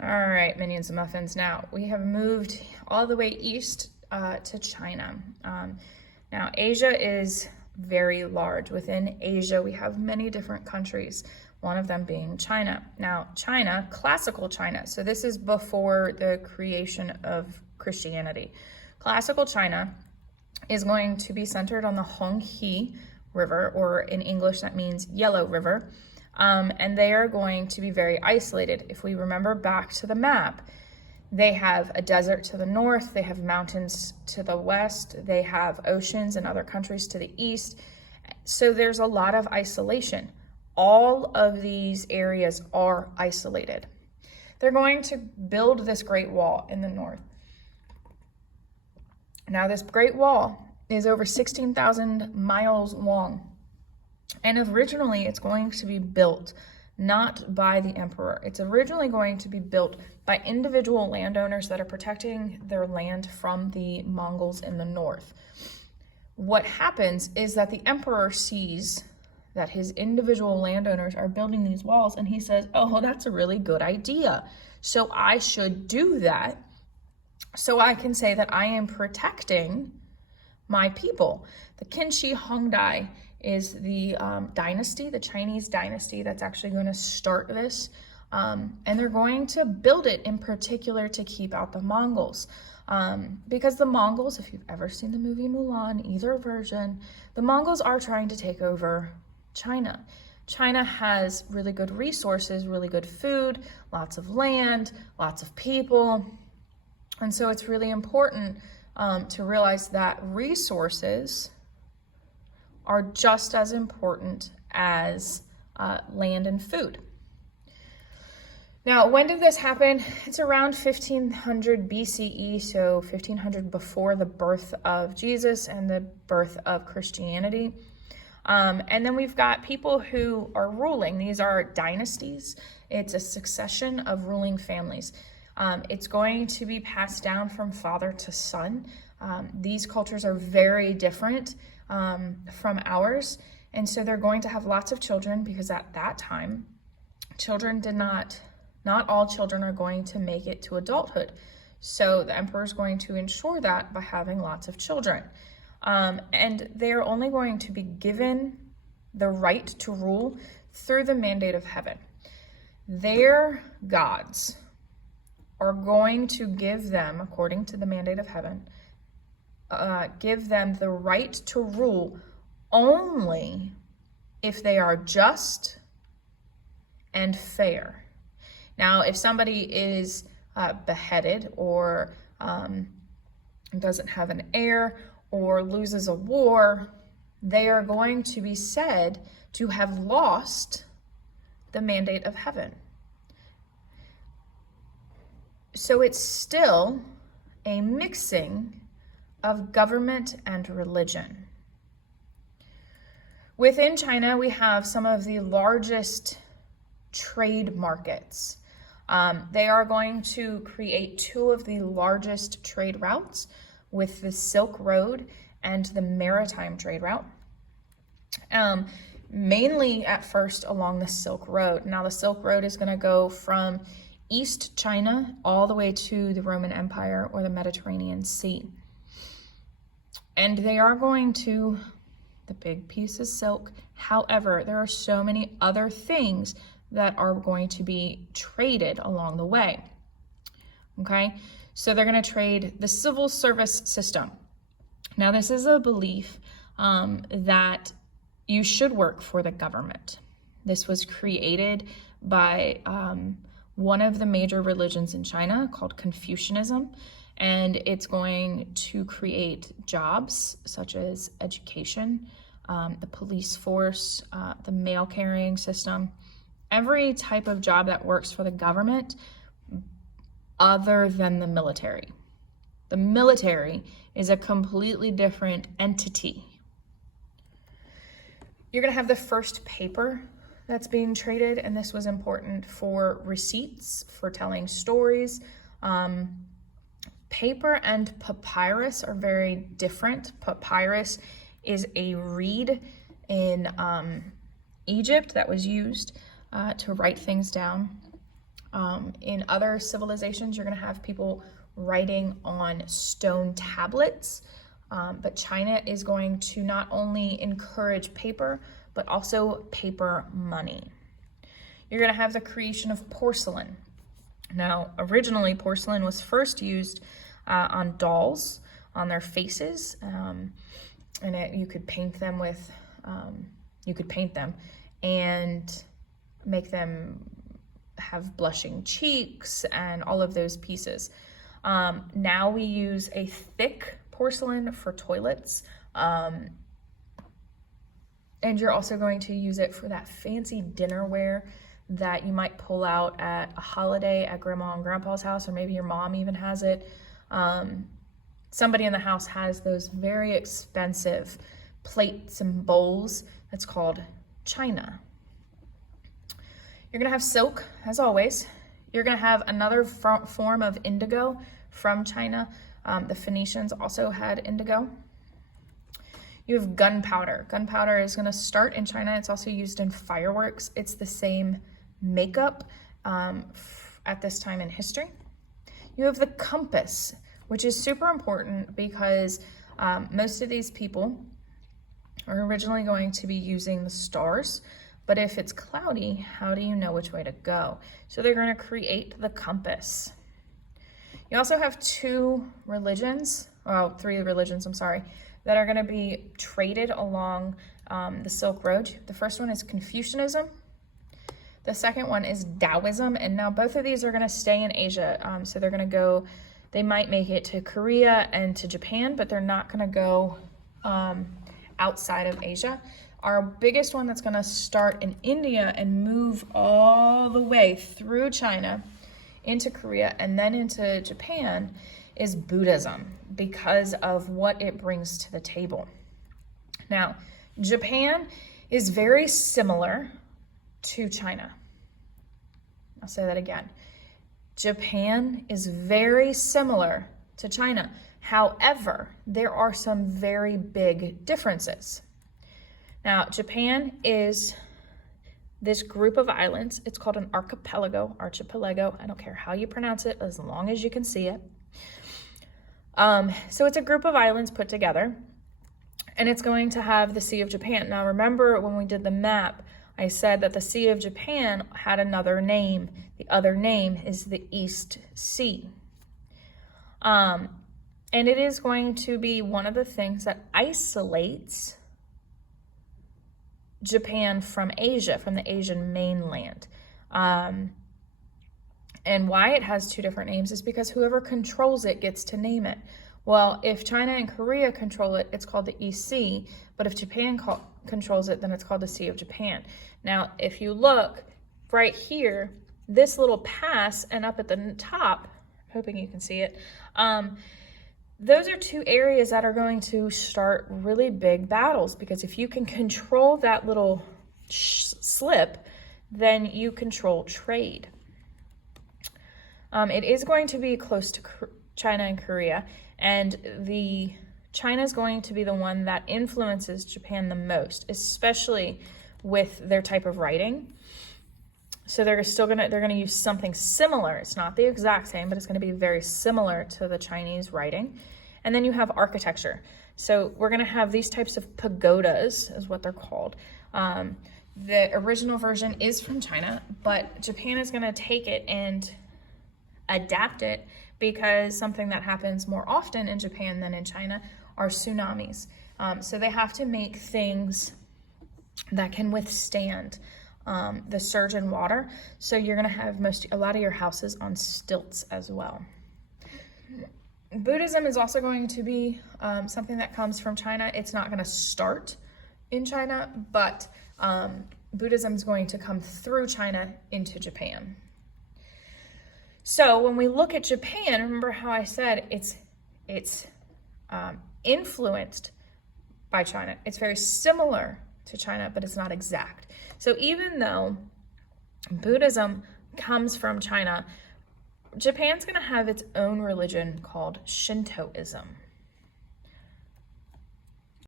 All right, Minions and Muffins. Now, we have moved all the way east to China. Now, Asia is very large. Within Asia, we have many different countries, one of them being China. Now, China, classical China, so this is before the creation of Christianity. Classical China is going to be centered on the Honghe River, or in English, that means Yellow River. And they are going to be very isolated. If we remember back to the map, they have a desert to the north, they have mountains to the west, they have oceans and other countries to the east. So there's a lot of isolation. All of these areas are isolated. They're going to build this Great Wall in the north. Now, this Great Wall is over 16,000 miles long. And originally, it's going to be built not by the emperor. It's originally going to be built by individual landowners that are protecting their land from the Mongols in the north. What happens is that the emperor sees that his individual landowners are building these walls, and he says, oh, well, that's a really good idea. So I should do that so I can say that I am protecting my people. The Qin Huangdi is the dynasty, the Chinese dynasty that's actually going to start this. And they're going to build it in particular to keep out the Mongols. Because the Mongols, if you've ever seen the movie Mulan, either version, the Mongols are trying to take over China. China has really good resources, really good food, lots of land, lots of people. And so it's really important to realize that resources are just as important as land and food. Now, when did this happen? It's around 1500 BCE, so 1500 before the birth of Jesus and the birth of Christianity. And then we've got people who are ruling. These are dynasties. It's a succession of ruling families. It's going to be passed down from father to son. These cultures are very different from ours. And so they're going to have lots of children because at that time, not all children are going to make it to adulthood. So the emperor is going to ensure that by having lots of children. And they're only going to be given the right to rule through the mandate of heaven. Their gods are going to give them, according to the mandate of heaven, give them the right to rule only if they are just and fair. Now, if somebody is beheaded or doesn't have an heir or loses a war, they are going to be said to have lost the mandate of heaven. So it's still a mixing of government and religion. Within China, we have some of the largest trade markets. They are going to create two of the largest trade routes with the Silk Road and the Maritime Trade Route. Mainly at first along the Silk Road. Now the Silk Road is going to go from East China all the way to the Roman Empire or the Mediterranean Sea. And they are going to, the big piece is silk. However, there are so many other things that are going to be traded along the way. Okay, so they're going to trade the civil service system. Now, this is a belief that you should work for the government. This was created by one of the major religions in China called Confucianism, and it's going to create jobs such as education, the police force, the mail carrying system, every type of job that works for the government other than the military. The military is a completely different entity. You're going to have the first paper that's being traded, and this was important for receipts, for telling stories. Paper and papyrus are very different. Papyrus is a reed in Egypt that was used to write things down. In other civilizations, you're going to have people writing on stone tablets, but China is going to not only encourage paper, but also paper money. You're going to have the creation of porcelain. Now, originally, porcelain was first used on dolls, on their faces, and you could paint them with, and make them have blushing cheeks and all of those pieces. Now we use a thick porcelain for toilets, and you're also going to use it for that fancy dinnerware that you might pull out at a holiday at grandma and grandpa's house, or maybe your mom even has it. Somebody in the house has those very expensive plates and bowls. That's called china. You're gonna have silk, as always. You're gonna have another form of indigo from China. The Phoenicians also had indigo. You have gunpowder. Gunpowder is gonna start in China. It's also used in fireworks. It's the same makeup at this time in history. You have the compass, which is super important because most of these people are originally going to be using the stars, but if it's cloudy, how do you know which way to go? So they're going to create the compass. You also have three religions, that are going to be traded along the Silk Road. The first one is Confucianism. The second one is Taoism, and now both of these are going to stay in Asia. So they're going to go, they might make it to Korea and to Japan, but they're not going to go outside of Asia. Our biggest one that's going to start in India and move all the way through China into Korea and then into Japan is Buddhism, because of what it brings to the table. Now, Japan is very similar to China. I'll say that again. Japan is very similar to China. However, there are some very big differences. Now, Japan is this group of islands. It's called an archipelago. I don't care how you pronounce it, as long as you can see it. So it's a group of islands put together, and it's going to have the Sea of Japan. Now, remember when we did the map, I said that the Sea of Japan had another name. The other name is the East Sea. And it is going to be one of the things that isolates Japan from Asia, from the Asian mainland. And why it has two different names is because whoever controls it gets to name it. Well, if China and Korea control it, it's called the East Sea, but if Japan controls it, then it's called the Sea of Japan. Now, if you look right here, this little pass and up at the top, hoping you can see it, those are two areas that are going to start really big battles, because if you can control that little slip, then you control trade. It is going to be close to China and Korea, and China is going to be the one that influences Japan the most, especially with their type of writing. So they're gonna use something similar. It's not the exact same, but it's gonna be very similar to the Chinese writing. And then you have architecture. So we're gonna have these types of pagodas, is what they're called. The original version is from China, but Japan is gonna take it and adapt it, because something that happens more often in Japan than in China are tsunamis. So they have to make things that can withstand the surge in water. So you're gonna have a lot of your houses on stilts as well. Buddhism is also going to be something that comes from China. It's not gonna start in China, but Buddhism is going to come through China into Japan. So when we look at Japan, remember how I said it's influenced by China. It's very similar to China, but it's not exact. So even though Buddhism comes from China, Japan's going to have its own religion called Shintoism.